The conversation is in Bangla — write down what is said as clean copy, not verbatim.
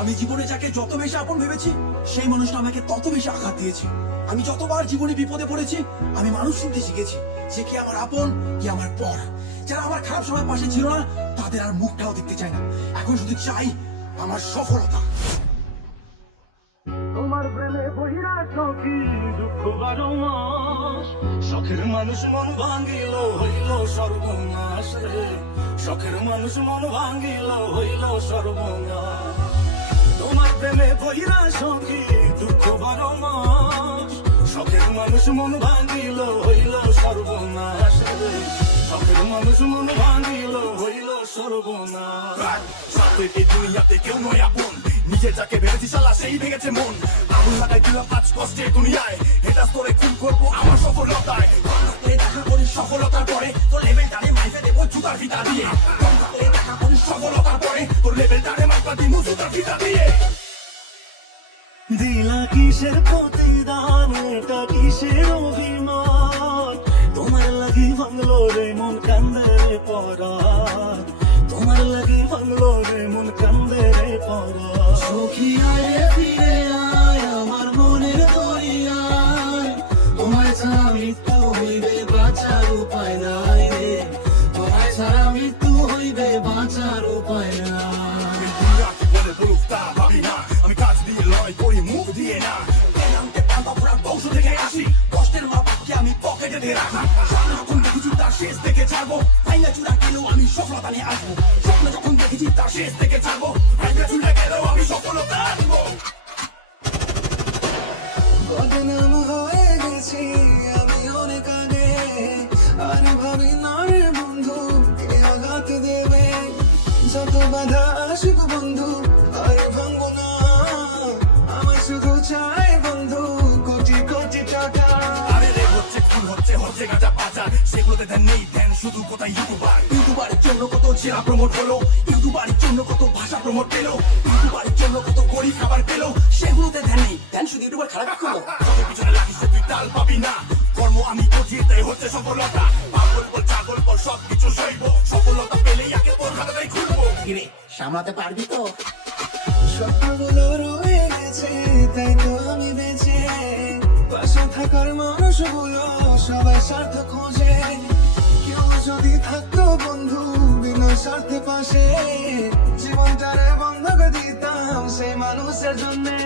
আমি জীবনে যাকে যত বেশি আপন ভেবেছি সেই মানুষটা আমাকে তত বেশি আঘাত দিয়েছে। আমি যতবার জীবনে বিপদে পড়েছি আমি মানুষ চিনতে শিখেছি, যে কে আমার আপন কি আমার পর। যারা আমার খারাপ সময় পাশে ছিল না তাদের আর মুখটাও দেখতে চাই না, এখন শুধু চাই আমার সফলতা। তোমার প্রেমে বহিরা সখী দুঃখ বারো মাস, শখের মানুষ মন ভাঙ্গিল হইল সর্বনাশ রে, শখের মানুষ মন ভাঙ্গিল হইল সর্বনাশ। তোমার প্রেমে বহিরা সখী দুঃখ বারো মাস, শখের মানুষ মন ভাঙ্গিল হইল সর্বনাশ রে, শখের মানুষ মন ভাঙ্গিল হইল সর্বনাশ। এই দুনিয়াতে কেউ নয় আপন, নিজে যাকে ভেবেছি শালা সেই ভেঙেছে মন। আগুন লাগাই দিলাম আজ কষ্টের দুনিয়ায়, এটা তোরে খুন করবো আমার সফলতায়। দেখা করি সফলতার পরে তোর লেভেলটারে মাইফে দেবো জুতার ফিতা দিয়ে। দেখা করি সফলতার পরে তোর লেভেলটারে মাইফা দিব জুতার ফিতা দিয়ে। দিলা কিসের প্রতিদান, এটা কিসের অভিমান, তোমার লাগি ভাঙলো রে মন কান্দে রে পরাণ, তোমার লাগি ভাঙলো রে মন কান্দে রে পরাণ। সখী আয় ফিরে আয় আমার মনের দরিয়ায়, তোমায় ছাড়া মৃত্যু হইবে বাঁচার উপায় নাই রে, তোমায় ছাড়া মৃত্যু হইবে বাঁচার উপায় নাই। দুনিয়াকে বলে বলুক তা ভাবি না, আমি কাজ দিয়ে লড়াই করি মুখ দিয়ে না। পেলামকে পান্তা পুরার বংশ থেকে আসি, কষ্টের মা বাপকে আমি পকেটে দিয়ে রাখি। স্বপ্ন যখন দেখেছি তার শেষ থেকে ছাড়বো, ভাইঙ্গা চূড়া গেলেও আমি সফলতা নিয়ে আসবো। স্বপ্ন যখন দেখেছি তার শেষ থেকে ছাড়বো, ভাইঙ্গা চূড়া গেলেও আমি সফলতা আনবো। বদনাম হয়ে গেছি আমি অনেক আগে, আর ভাবি না রে বন্ধু কে আঘাত দেবে, যত বাধা আসুক বন্ধু আর ভাঙবো না, আমার শুধু চাই বন্ধু কোটি কোটি টাকা। আরে রে হচ্ছে খুন হচ্ছে হচ্ছে গাঁজা বাজার, সেগুলোতে ধ্যান নেই, ধ্যান শুধু কোথায় ইউটিউবারের জন্য কত ছেঁড়া প্রমোট হলো, ইউটিউবারের জন্য কত ভাষা প্রমোট পেলো, ইউটিউবারের জন্য কত গরিব খাবার পেলো, সেগুলোতে ধ্যান নেই, ধ্যান শুধু ইউটিউবার খারাপ রাখলো। তোদের পিছনে লাগিস তুই তাল পাবি না, কর্ম আমি করছি তাই হচ্ছে সফলতা। পাগল বল ছাগল বল সবকিছু সইব, সফলতা পেলেই আগে তোর খাতাটাই খুলবো। কিরে সামলাতে পারবি তো? স্বপ্নগুলো রয়ে গেছে তাই তো আমি বেঁচে, পাশে থাকার মানুষগুলো সবাই স্বার্থ খোঁজে, কেউ যদি থাকতো বন্ধু বিনা স্বার্থে পাশে, জীবনটারে বন্ধক দিতাম সেই মানুষের জন্যে।